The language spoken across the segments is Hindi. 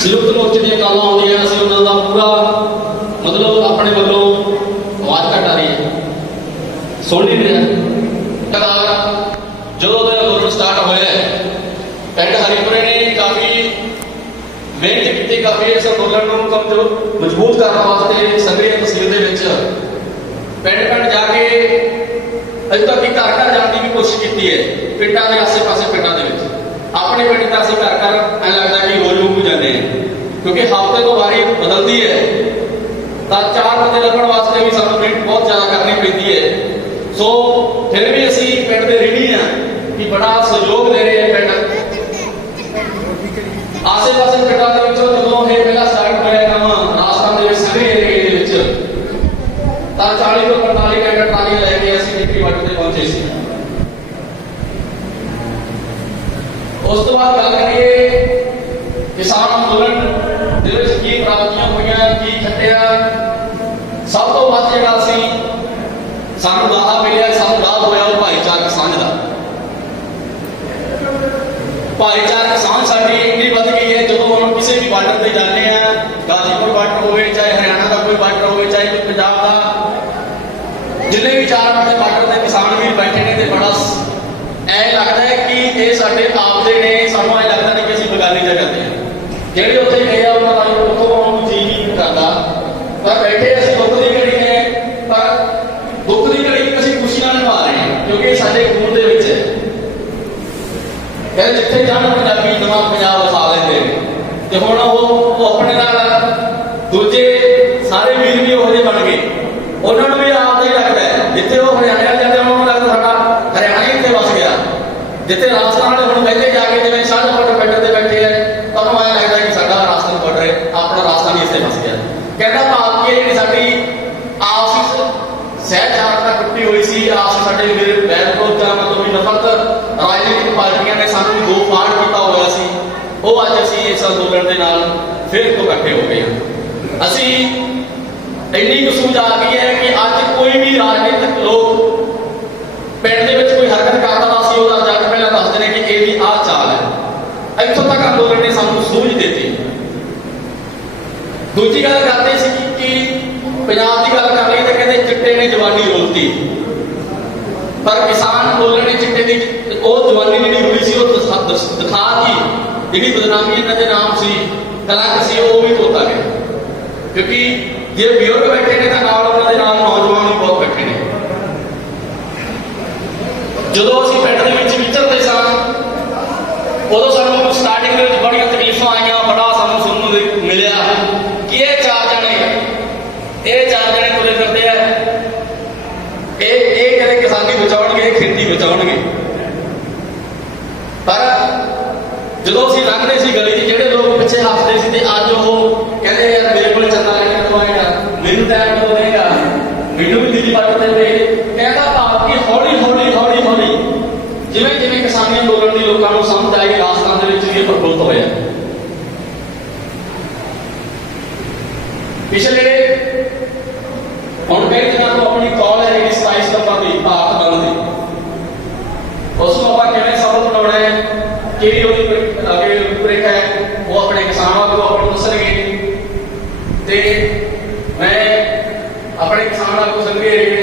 संयुक्त मोर्चे दी कालां आउंदियां असीं उन्हां दा पूरा मतलब अपने वल्लों आवाज़ घटा रही है, सुन नहीं रहा। जो अंदोलन स्टार्ट होया पिंड हरिपुरे ने काफ़ी मेहनत की, काफ़ी इस अंदोलन को जो मजबूत करने वास्ते संगरिया तहसील दे विच पिंड पिंड जाके अजे तक घर घर जाने की भी कोशिश की है। पिंडां दे आसे पासे पिंडां दे विच अपने पिंड का असं घर घर ऐ लगता कि रोज रोज जाते हैं, क्योंकि हफ्ते तो वारी बदलती है तो 4 बंदे लभण वास्ते भी सानूं मेहनत बहुत ज़्यादा करनी पैंदी है। सो फिर भी असीं पिंड दे ऋणी हाँ कि बड़ा सहयोग दे रहे हैं पिंड आसे पासे पिंडां दे विचों। जदों ये पहला स्टार्ट होया काम राजस्थान दे विच संघरी एरिए दे विच तां 40 ਤੋਂ 45 ट्रैक्टर ट्रालियां लैके असीं टिकरी वट ते पहुंचे सी। उस तो बाद गल करिए किसान अंदोलन की प्राप्तियां हुई, की खटिया। सब तो वध जिहड़ा सानूं लाहा मिलिया, सानूं लाभ होया वो भाईचारक सांझ दा। भाईचारक सांझ साडी इन्नी वध गई है, जदों हम किसी भी बार्डर ते जाते हैं, गाजीपुर बार्डर होवे चाहे हरियाणा का कोई बार्डर होवे चाहे कोई पंजाब का, जिन्ने भी 4 बड़े बार्डर ते किसान भी बैठे ने ते बड़ा ऐ लगता है कि ये साडे आपदे ने। सानूं ऐ लगता नहीं कि असीं बगानी जगह ते हैं। ਜਿਹੜੇ ਉੱਥੇ ਗਏ ਆ ਉਹਨਾਂ ਦਾ ਉੱਥੋਂ ਆਉਣ ਨੂੰ ਜੀ ਨਹੀਂ ਕਰਦਾ, ਪਰ ਬੈਠੇ ਅਸੀਂ ਦੁੱਖ ਦੀ ਘੜੀ ਨੇ, ਪਰ ਦੁੱਖ ਦੀ ਘੜੀ ਅਸੀਂ ਖੁਸ਼ੀ ਨਾਲ ਨਿਭਾ ਰਹੇ ਹਾਂ, ਕਿਉਂਕਿ ਸਾਡੇ ਖੂਨ ਦੇ ਵਿੱਚ ਹੈ। ਕਹਿੰਦੇ ਜਿੱਥੇ ਜਾਣ ਪੰਜਾਬੀ ਨਵਾਂ ਪੰਜਾਬ ਵਸਾ ਲੈਂਦੇ ਨੇ, ਤੇ ਹੁਣ ਉਹ ਆਪਣੇ ਨਾਲ ਦੂਜੇ ਸਾਰੇ ਵੀਰ ਵੀ ਉਹੋ ਜਿਹੇ ਬਣ ਗਏ। ਉਹਨਾਂ ਨੂੰ ਵੀ ਆਪਦਾ ਹੀ ਲੱਗਦਾ ਹੈ, ਜਿੱਥੇ ਉਹ ਹਰਿਆਣਾ ਜਾਂਦੇ ਉਹਨਾਂ ਨੂੰ ਲੱਗਦਾ ਸਾਡਾ ਹਰਿਆਣਾ ਹੀ ਇੱਥੇ ਵਸ ਗਿਆ। ਜਿੱਥੇ ਰਾਜਸਥਾਨ ਵਾਲੇ ਹੁਣ ਪਹਿਲੇ ਜਾ ਕੇ ਜਿਵੇਂ ਸ਼ਾਹਜਹਾਂਪੁਰ ਪਿੰਡ ਤੇ ਬੈਠੇ ਹੈ, ਤੁਹਾਨੂੰ ਐਂ ਲੱਗਦਾ ਕਿ ਸਾਡਾ ਰਾਜਸਥਾਨ ਬਾਰਡਰ ਹੈ, ਆਪਣਾ ਰਾਜਸਥਾਨ ਹੀ ਇੱਥੇ ਵਸ ਗਿਆ। ਕਹਿੰਦਾ ਭਾਵ ਕਿ ਜਿਹੜੀ ਸਾਡੀ ਆਪਸੀ ਸਹਿਚਾਰਤਾ ਟੁੱਟੀ ਹੋਈ ਸੀ, ਆਪਸ ਸਾਡੇ ਵੈਰ ਵਿਰੋਧ ਦਾ ਮਤਲਬ ਵੀ ਨਫ਼ਰਤ ਰਾਜਨੀਤਿਕ ਪਾਰਟੀਆਂ ਨੇ ਸਾਨੂੰ ਦੋ ਫਾੜ ਕੀਤਾ ਹੋਇਆ ਸੀ, ਉਹ ਅੱਜ ਅਸੀਂ ਇਸ ਅੰਦੋਲਨ ਦੇ ਨਾਲ ਫਿਰ ਤੋਂ ਇਕੱਠੇ ਹੋ ਗਏ ਹਾਂ। ਅਸੀਂ ਇੰਨੀ ਕੁ ਸੂਝ ਆ ਗਈ ਹੈ ਕਿ ਅੱਜ ਕੋਈ ਵੀ ਰਾਜਨੀਤਿਕ ਲੋਕ ਪਿੰਡ ਦੇ ਵਿੱਚ ਕੋਈ ਹਰਕਤ ਕਰਦਾ ਤਾਂ ਅਸੀਂ ਉਹਦਾ ਜਾ ਕੇ ਪਹਿਲਾਂ ਦੱਸਦੇ ਨੇ ਕਿ ਇਹਦੀ ਆਹ ਚਾਲ ਹੈ। ਇੱਥੋਂ ਤੱਕ ਅੰਦੋਲਨ ਨੇ ਸਾਨੂੰ ਸੂਝ ਦਿੱਤੀ। ਦੂਜੀ ਗੱਲ ਕਰਦੇ ਸੀ ਕਿ ਪੰਜਾਬ ਦੀ ਗੱਲ ਕਰ ਲਈ ਤਾਂ ਕਹਿੰਦੇ ਚਿੱਟੇ ਨੇ ਜਵਾਨੀ ਰੋਲਤੀ, ਪਰ ਕਿਸਾਨ ਅੰਦੋਲਨ ਨੇ ਚਿੱਟੇ ਦੀ ਉਹ ਜਵਾਨੀ ਜਿਹੜੀ ਹੋਈ ਸੀ ਉਹ ਦਿਖਾਤੀ। ਜਿਹੜੀ ਬਦਨਾਮੀ ਇਹਨਾਂ ਦੇ ਨਾਮ ਸੀ, ਕਲੰਕ ਸੀ, ਉਹ ਵੀ ਧੋਤਾ ਗਿਆ। ਕਿਉਂਕਿ ਜੇ ਬਜ਼ੁਰਗ ਬੈਠੇ ਨੇ ਤਾਂ ਨਾਲ ਉਹਨਾਂ ਦੇ ਨਾਲ ਨੌਜਵਾਨ ਵੀ ਬਹੁਤ ਬੈਠੇ ਨੇ। ਜਦੋਂ ਅਸੀਂ ਪਿੰਡ ਦੇ ਵਿੱਚ ਵਿਚਰਦੇ ਸਾਂ ਉਦੋਂ ਸਾਨੂੰ ਸਟਾਰਟਿੰਗ ਦੇ ਵਿੱਚ ਬੜੀਆਂ ਤਕਲੀਫਾਂ ਆਈਆਂ, ਬੜਾ ਸਾਨੂੰ ਸੁਣਨ ਨੂੰ ਮਿਲਿਆ ਕਿ ਇਹ ਚਾਰ ਜਣੇ ਤੁਰੇ ਫਿਰਦੇ ਆ, ਇਹ ਕਦੇ ਕਿਸਾਨੀ ਬਚਾਉਣਗੇ, ਖੇਤੀ ਬਚਾਉਣਗੇ। ਪਰ ਜਦੋਂ ਅਸੀਂ ਲੰਘਦੇ ਸੀ ਗਲੀ 'ਚ, ਜਿਹੜੇ ਲੋਕ ਪਿੱਛੇ ਹੱਸਦੇ ਸੀ ਤੇ ਅੱਜ ਉਹ ਕਹਿੰਦੇ ਯਾਰ ਮੇਰੇ ਕੋਲ ਚੰਗਾ ਲੈਣਾ ਕਦੋਂ ਆਏਗਾ, ਮੈਨੂੰ ਟਾਈਮ ਕਦੋਂ ਦੇਗਾ, ਮੈਨੂੰ ਵੀ ਦਿੱਲੀ ਵੱਟ ਤੇ ਦੇ। ਕਹਿੰਦਾ ਭਾਵ ਕਿ ਹੌਲੀ ਹੌਲੀ ਜਿਵੇਂ ਜਿਵੇਂ ਕਿਸਾਨੀ ਅੰਦੋਲਨ ਦੀ ਲੋਕਾਂ ਨੂੰ ਸਮਝ ਆਈ, ਰਾਜਸਥਾਨ ਦੇ ਵਿੱਚ ਵੀ ਇਹ ਪ੍ਰਫੁੱਲਤ ਹੋਇਆ। ਪਿਛਲੇ ਹੁਣ ਕਈ ਦਿਨਾਂ ਤੋਂ ਆਪਣੀ ਕਾਲ ਹੈ ਜਿਹੜੀ 27 ਸਤੰਬਰ ਦੀ ਭਾਰਤ ਬੰਦ ਦੀ, ਉਸ ਨੂੰ ਆਪਾਂ ਕਿਵੇਂ ਸਫਲ ਬਣਾਉਣਾ ਹੈ, ਕਿਹੜੀ ਉਹਦੀ ਅੱਗੇ ਰੂਪਰੇਖਾ ਹੈ, ਉਹ ਆਪਣੇ ਕਿਸਾਨਾਂ ਨੂੰ ਆਪਾਂ ਨੂੰ ਦੱਸਣਗੇ। ਤੇ ਮੈਂ ਆਪਣੇ ਕਿਸਾਨਾਂ ਨੂੰ ਸੰਘੀ ਏਰੀਏ ਦੇ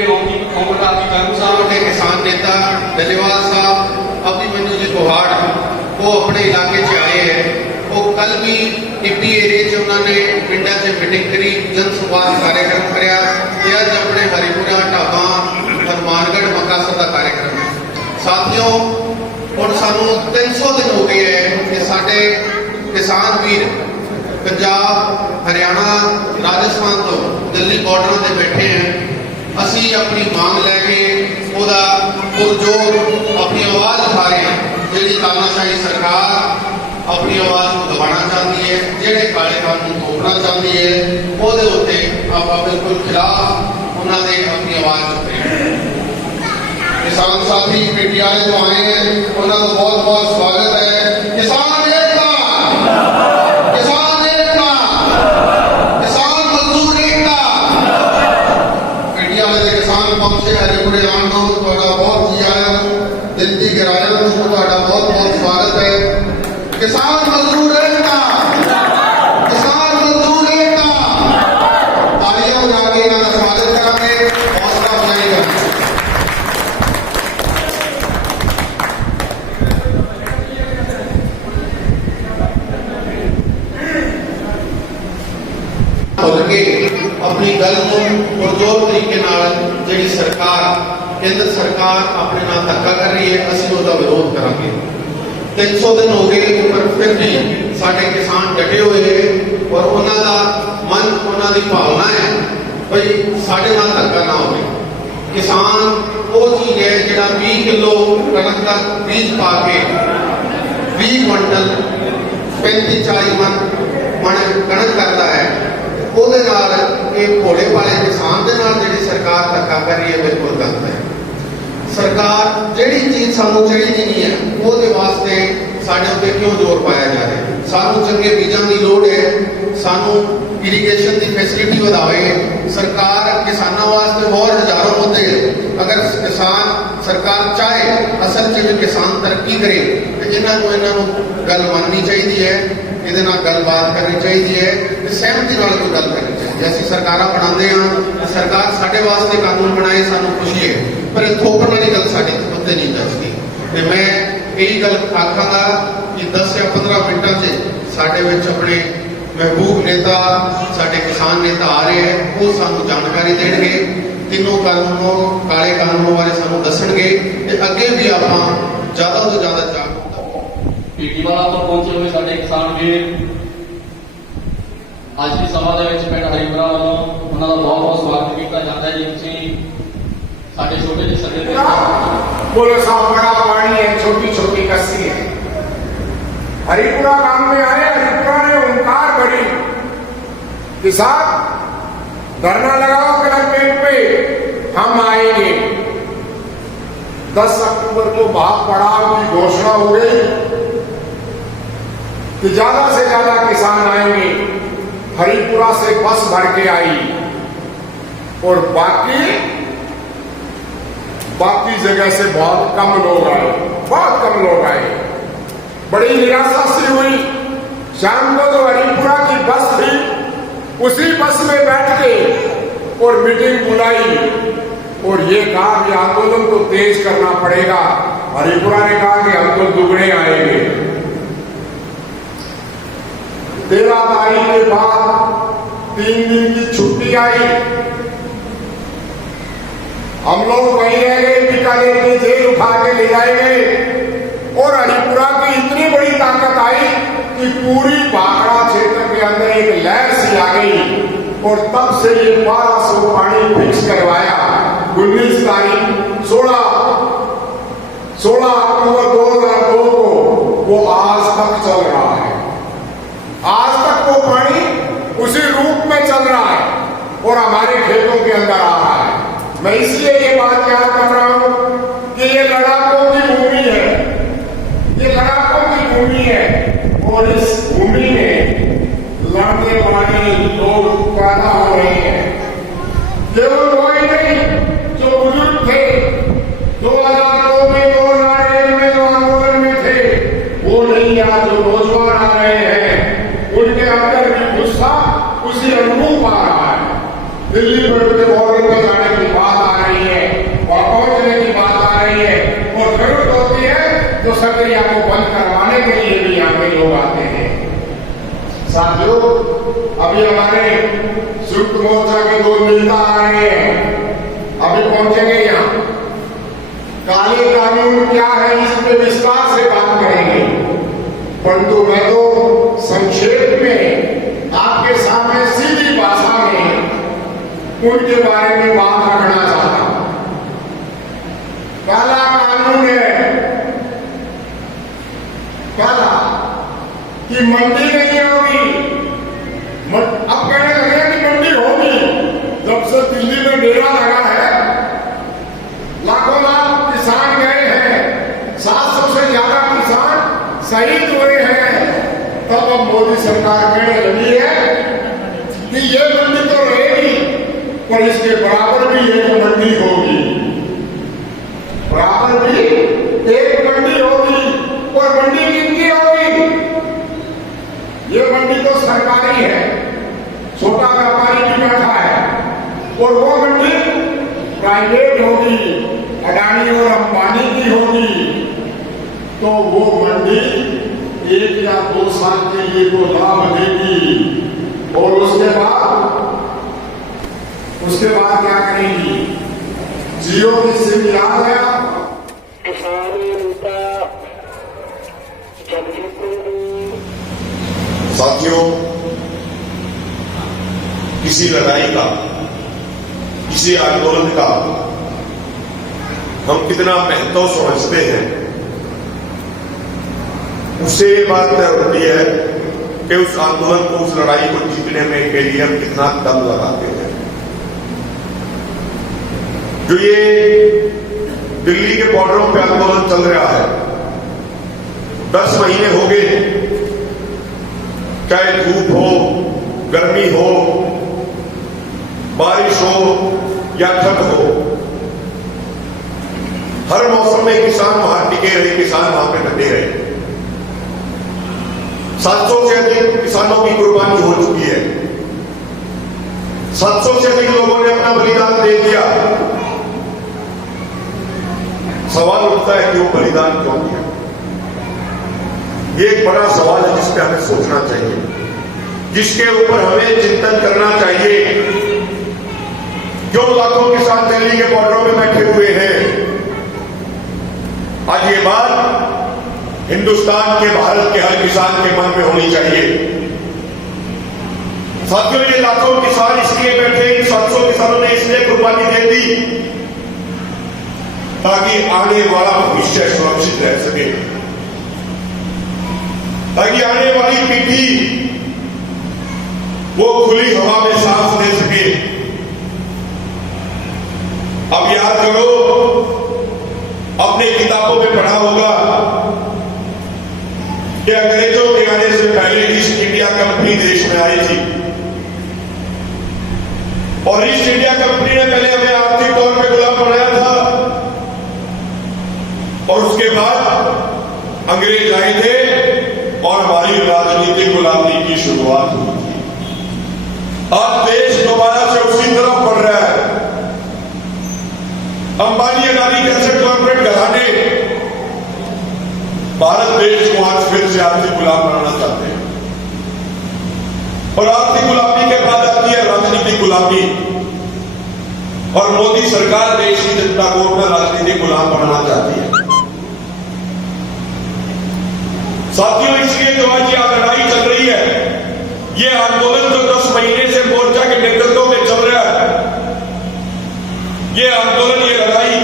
ਪ੍ਰਧਾਨ ਜੀ ਗੰਗੂ ਸਾਹਿਬ ਦੇ ਕਿਸਾਨ ਨੇਤਾ ਡੱਲੇਵਾਲ ਸਾਹਿਬ ਆਪਣੀ ਮੈਨੂੰ ਜੀ ਪਹਾੜ ਉਹ ਆਪਣੇ ਇਲਾਕੇ 'ਚ ਆਏ ਹੈ। ਉਹ ਕੱਲ ਵੀ ਟਿੱਬੀ ਏਰੀਏ 'ਚ ਉਹਨਾਂ ਨੇ ਪਿੰਡਾਂ 'ਚ ਮੀਟਿੰਗ ਕਰੀ, ਜਨ ਸੰਵਾਦ ਕਾਰਜਕ੍ਰਮ ਕਰਿਆ ਤੇ ਅੱਜ ਆਪਣੇ ਹਰੀਪੁਰਾ, ਢਾਬਾ, ਹਨੂਮਾਨਗੜ੍ਹ, ਮਕਾਸਰ ਦਾ ਕਾਰਜਕ੍ਰਮ ਹੈ। ਸਾਥੀਓ, ਹੁਣ ਸਾਨੂੰ 300 ਦਿਨ ਹੋ ਗਏ ਹੈ ਕਿ ਸਾਡੇ ਕਿਸਾਨ ਵੀਰ ਪੰਜਾਬ, ਹਰਿਆਣਾ, ਰਾਜਸਥਾਨ ਤੋਂ ਦਿੱਲੀ ਬਾਰਡਰਾਂ ਤੇ ਬੈਠੇ ਹੈ। ਅਸੀਂ ਆਪਣੀ ਮੰਗ ਲੈ ਕੇ ਉਹਦਾ ਪੁਰਜੋਰ ਆਪਣੀ ਆਵਾਜ਼ ਉਠਾ ਰਹੇ ਹਾਂ। ਜਿਹੜੀ ਤਾਨਾਸ਼ਾਹੀ ਸਰਕਾਰ ਆਪਣੀ ਆਵਾਜ਼ ਨੂੰ ਦਬਾਉਣਾ ਚਾਹੁੰਦੀ ਹੈ, ਜਿਹੜੇ ਕਾਲੇ ਕਾਨੂੰਨ ਨੂੰ ਥੋਪਣਾ ਚਾਹੁੰਦੀ ਹੈ, ਉਹਦੇ ਉੱਤੇ ਆਪਾਂ ਬਿਲਕੁਲ ਖਿਲਾਫ ਉਹਨਾਂ ਦੇ ਆਪਣੀ ਆਵਾਜ਼ ਚੁੱਕੇ। ਕਿਸਾਨ ਸਾਥੀ ਪੀਟੀਆਈ ਤੋਂ ਆਏ हैं, ਉਹਨਾਂ ਦਾ ਬਹੁਤ ਬਹੁਤ ਸਵਾਗਤ ਹੈ। ਕਿਸਾਨ ਏਕਤਾ, ਕਿਸਾਨ ਏਕਤਾ, ਕਿਸਾਨ ਮਜ਼ਦੂਰ ਏਕਤਾ। ਪੀਟੀਆਈ ਦੇ ਕਿਸਾਨ ਪਹੁੰਚੇ ਹਰੀਪੁਰੇ ਆਉਣ ਤੋਂ ਤੁਹਾਡਾ ਬਹੁਤ ਜੀ ਆਇਆਂ ਨੂੰ, ਦਿਲ ਦੀ ਗਹਿਰਾਈਆਂ ਤੋਂ ਤੁਹਾਡਾ ਬਹੁਤ ਬਹੁਤ ਸਵਾਗਤ ਹੈ। किसान मजदूर एकता, किसान मजदूर एकता। तालियां बजा के इन्हां दा स्वागत करांगे, हौसला अफजाई करांगे। भुल के अपनी गल को पुरजोर तरीके नाल जिहड़ी सरकार केंद्र सरकार अपने नाल धक्का कर रही है, असं उसका विरोध करांगे। 300 दिन हो गए पर फिर भी साडे किसान डटे हुए हैं और उन्हों का मन उन्हों की भावना है भाई साडे नाल धक्का ना हो। किसान वो चीज है जिहड़ा 20 किलो कणक का बीज पा के 20 क्विंटल 35-40 मन कणक करता है, ਉਹਦੇ ਨਾਲ ਇਹ ਭੋਲੇ ਭਾਲੇ ਕਿਸਾਨ ਦੇ ਨਾਲ ਜਿਹੜੀ ਸਰਕਾਰ ਧੱਕਾ ਕਰ ਰਹੀ ਹੈ ਬਿਲਕੁਲ ਗਲਤ ਹੈ। ਸਰਕਾਰ ਜਿਹੜੀ ਚੀਜ਼ ਸਾਨੂੰ ਚਾਹੀਦੀ ਨਹੀਂ ਹੈ ਉਹਦੇ ਵਾਸਤੇ ਸਾਡੇ ਉੱਤੇ ਕਿਉਂ ਜ਼ੋਰ ਪਾਇਆ ਜਾ ਰਿਹਾ ਹੈ। ਸਾਨੂੰ ਚੰਗੇ ਬੀਜਾਂ ਦੀ ਲੋੜ ਹੈ, ਸਾਨੂੰ ਇਰੀਗੇਸ਼ਨ ਦੀ ਫੈਸਿਲਿਟੀ ਵਧਾਵੇ ਸਰਕਾਰ। ਕਿਸਾਨਾਂ ਵਾਸਤੇ ਹੋਰ ਹਜ਼ਾरों ਮੁੱਦੇ ਅਗਰ ਕਿਸਾਨ ਸਰਕਾਰ ਚਾਹੇ ਅਸਲ 'ਚ ਵੀ ਕਿਸਾਨ ਤਰੱਕੀ ਕਰੇ ਤੇ ਇਹਨਾਂ ਨੂੰ ਗੱਲ ਮੰਨਣੀ ਚਾਹੀਦੀ ਹੈ, ਇਹਦੇ ਨਾਲ ਗੱਲਬਾਤ ਕਰਨੀ ਚਾਹੀਦੀ ਹੈ ਤੇ ਸਹਿਮਤੀ ਨਾਲ ਕੋਈ ਗੱਲ ਕਰਨੀ ਚਾਹੀਦੀ ਹੈ। ਅਸੀਂ ਸਰਕਾਰਾਂ ਬਣਾਉਂਦੇ ਹਾਂ, ਸਰਕਾਰ ਸਾਡੇ ਵਾਸਤੇ ਕਾਨੂੰਨ ਬਣਾਏ ਸਾਨੂੰ ਖੁਸ਼ੀ ਹੈ, ਪਰ ਇਹ ਥੋਪਣ ਵਾਲੀ ਗੱਲ ਸਾਡੇ ਉੱਤੇ ਨਹੀਂ ਦੱਸਦੀ। ਤੇ ਮੈਂ ਇਹੀ ਗੱਲ ਆਖਾਂਗਾ ਕਿ 10 ਜਾਂ 15 ਮਿੰਟਾਂ 'ਚ ਸਾਡੇ ਵਿੱਚ ਆਪਣੇ ਮਹਿਬੂਬ ਨੇਤਾ ਸਾਡੇ ਕਿਸਾਨ ਨੇਤਾ ਆ ਰਹੇ ਹੈ, ਉਹ ਸਾਨੂੰ ਜਾਣਕਾਰੀ ਦੇਣਗੇ, ਤਿੰਨੋਂ ਕਾਨੂੰਨੋਂ ਕਾਲੇ ਕਾਨੂੰਨਾਂ ਬਾਰੇ ਸਾਨੂੰ ਦੱਸਣਗੇ ਤੇ ਅੱਗੇ ਵੀ ਆਪਾਂ ਜ਼ਿਆਦਾ ਤੋਂ ਜ਼ਿਆਦਾ ਜਾਗਰੂਕ ਪੀਟੀਵਾਲਾ ਤੋਂ ਪਹੁੰਚੇ ਹੋਏ ਸਾਡੇ ਕਿਸਾਨ ਵੀਰ ਅੱਜ ਦੀ ਸਭਾ ਦੇ ਵਿੱਚ ਪਿੰਡ ਹਰੀਪੁਰਾ ਵੱਲੋਂ ਉਹਨਾਂ ਦਾ ਬਹੁਤ ਬਹੁਤ ਸਵਾਗਤ ਕੀਤਾ ਜਾਂਦਾ ਹੈ ਜੀ। ਤੁਸੀਂ ਸਾਡੇ ਛੋਟੇ ਜਿਹੇ ਸੱਦੇ ਦੇ बोलो साहब बड़ा पानी है, छोटी छोटी कस्सी है। हरिपुरा गांव में आए, हरिपुरा ने ओंकार भरी कि साहब धरना लगाओ कलेक्ट्रेट पे, हम आएंगे। 10 अक्टूबर को महापड़ाव की घोषणा हो गई कि ज्यादा से ज्यादा किसान आएंगे। हरिपुरा से बस भर के आई और बाकी जगह से बहुत कम लोग आए, बहुत कम लोग आए। बड़ी निराशा सी हुई। शाम को तो हरिपुरा की बस थी, उसी बस में बैठ के और मीटिंग बुलाई और ये कहा कि आंदोलन को तेज करना पड़ेगा। हरिपुरा ने कहा कि हम तो दुगने आएंगे। 13 तारीख के बाद 3 दिन की छुट्टी आई, हम लोग वहीं रह गए, बीकानेर की जेल उठा के ले जाए गए और हरिपुरा की इतनी बड़ी ताकत आई कि पूरी भाखड़ा क्षेत्र के अंदर एक लहर सी आ गई और तब से ये 1200 पानी फिक्स करवाया। 19 तारीख 16 अक्टूबर 2002 को वो आज तक चल रहा है। आज तक वो पानी उसी रूप में चल रहा है और हमारे खेतों के अंदर आ रहा है। मैं इसलिए ये बात याद कर रहा हूं कि ये लड़ाकों की भूमि है, ये लड़ाकों की भूमि है और इस भूमि में लड़ने वाले लोग पैदा हो रहे हैं। केवल वो ही नहीं जो बुजुर्ग थे 2002 में 2001 में जो आंदोलन में थे वो नहीं, आज जो नौजवान आ रहे हैं उनके अंदर भी गुस्सा उसी अनुरूप आ रहा है। दिल्ली में बॉर्डर पर जाने की बात आ रही है और पहुंचने की बात आ रही है और जरूरत होती है तो सक्रिया को बंद करवाने के लिए भी यहाँ पे लोग आते हैं। साथियों, अभी हमारे संयुक्त मोर्चा के 2 नेता आ रहे हैं, अभी पहुंचेंगे यहाँ। काले कानून क्या है इस पे विस्तार से बात करेंगे, परंतु मैं तो संक्षेप में आपके सामने सीधी भाषा में उनके बारे में बात रखना चाहता हूं। काला कानून है, काला कि मंडी नहीं होगी। अब कहने लगे कि मंडी होगी। जब से दिल्ली में डेरा लगा है, लाखों लाख किसान गए हैं, 700 से ज्यादा किसान शहीद हुए हैं, तब अब मोदी सरकार कहने लगी है कि ये मंडी तो रहेगी पर इसके बराबर भी एक मंडी होगी, बराबर भी एक मंडी होगी। और मंडी कितनी होगी? प्राइवेट होगी, अडानी और अंबानी की होगी, तो वो मंडी 1 या 2 साल के लिए वो लाभ देगी और उसके बाद क्या करेंगी? जियो की सिम याद है आपको? साथियों, किसी लड़ाई का, किसी आंदोलन का हम कितना महत्व समझते हैं, उससे ये बात तय होती है कि उस आंदोलन को, उस लड़ाई को जीतने में के लिए हम कितना दम लगाते हैं। जो ये दिल्ली के बॉर्डरों पे आंदोलन चल रहा है, 10 महीने हो गए, चाहे धूप हो, गर्मी हो, बारिश हो या ठंड हो, हर मौसम में किसान वहां टिके रहे, किसान वहां पे डटे रहे। 700 से अधिक किसानों की कुर्बानी हो चुकी है, 700 से अधिक लोगों ने अपना बलिदान दे दिया। सवाल उठता है कि वो बलिदान क्यों किया? ये एक बड़ा सवाल है जिस पे हमें सोचना चाहिए, जिसके ऊपर हमें चिंतन करना चाहिए। क्यों लाखों किसान दिल्ली के बॉर्डरों में बैठे हुए हैं? आज ये बात हिंदुस्तान के, भारत के हर किसान के मन में होनी चाहिए। साथियों, ये लाखों किसान इसलिए बैठे, इन 700 किसानों ने इसलिए कुर्बानी दे दी ताकि आने वाला भविष्य सुरक्षित रह सके, ताकि आने वाली पीढ़ी वो खुली हवा में सांस ले सके। अब याद करो, अपने किताबों में पढ़ा होगा कि अंग्रेजों के आने से पहले ईस्ट इंडिया कंपनी देश में आई थी, और ईस्ट इंडिया कंपनी ने पहले हमें आर्थिक तौर पे गुलाम बनाया था, और उसके बाद अंग्रेज आए थे और हमारी राजनीतिक गुलामी की शुरुआत हुई थी। आज देश दोबारा से उसी तरफ बढ़ रहा है। अंबानी अडानी जैसे कॉर्पोरेट घराने भारत देश को आज फिर से आर्थिक गुलाम बनाना चाहते हैं, और आर्थिक गुलामी के बाद आती है राजनीतिक गुलामी, और मोदी सरकार देश की जनता को अपना राजनीतिक गुलाम बनाना चाहती है। साथियों, इसलिए जो आज ये लड़ाई चल रही है, ये आंदोलन जो 10 महीने से मोर्चा के नेतृत्व में चल रहा है, ये आंदोलन, ये लड़ाई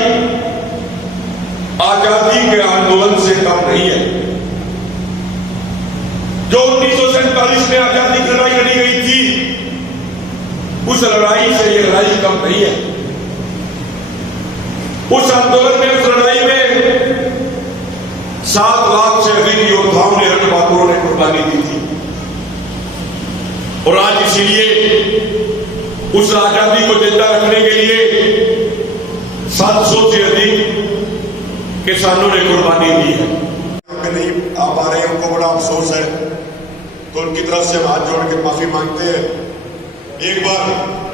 आजादी के आंदोलन से कम नहीं है। जो 1947 में आजादी की लड़ाई लड़ी गई थी, उस लड़ाई से ये लड़ाई कम नहीं है। उस आंदोलन में, उस लड़ाई में 7 लाख से अधिक योद्धाओं ने, रण बहादुरों ने कुर्बानी दी थी, और आज इसीलिए उस आजादी को जिंदा रखने के लिए 700 से अधिक किसानों ने कुर्बानी दी है। नहीं आ पा रहे, हमको बड़ा अफसोस है, तो उनकी तरफ से हम हाथ जोड़ के माफी मांगते हैं। एक बार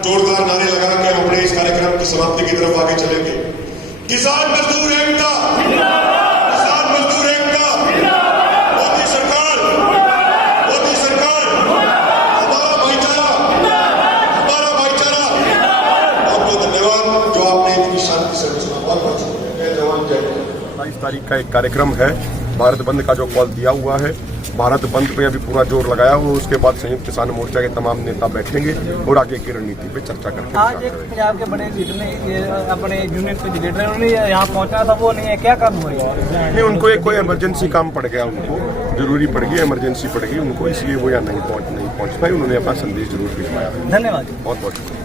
जोरदार नारे लगा के हम अपने इस कार्यक्रम की समाप्ति की तरफ आगे चलेंगे। किसान मजदूर एकता, किसान मजदूर एकता, मोदी सरकार, मोदी सरकार, हमारा भाईचारा, हमारा भाईचारा। बहुत बहुत धन्यवाद जो आपने इतनी शांति से सुना। बहुत बहुत शुक्रिया। जय जवान जय किसान। 22 तारीख का एक कार्यक्रम है, भारत बंद का जो कॉल दिया हुआ है। भारत बंद पे अभी पूरा जोर लगाया हुआ, उसके बाद संयुक्त किसान मोर्चा के तमाम नेता बैठेंगे और आगे की रणनीति पे चर्चा करके आज एक पंजाब के बड़े लीडर ने, ये अपने यूनियन के लीडर ने, उन्हें यहाँ पहुंचना था, वो नहीं है, क्या काम हो रही है? नहीं, उनको एक कोई इमरजेंसी काम पड़ गया, उनको जरूरी पड़ गई, इमरजेंसी पड़ गई उनको, इसलिए वो यहाँ नहीं पहुंच पाए। उन्होंने अपना संदेश जरूर भिजवाया। धन्यवाद। बहुत बहुत शुक्रिया।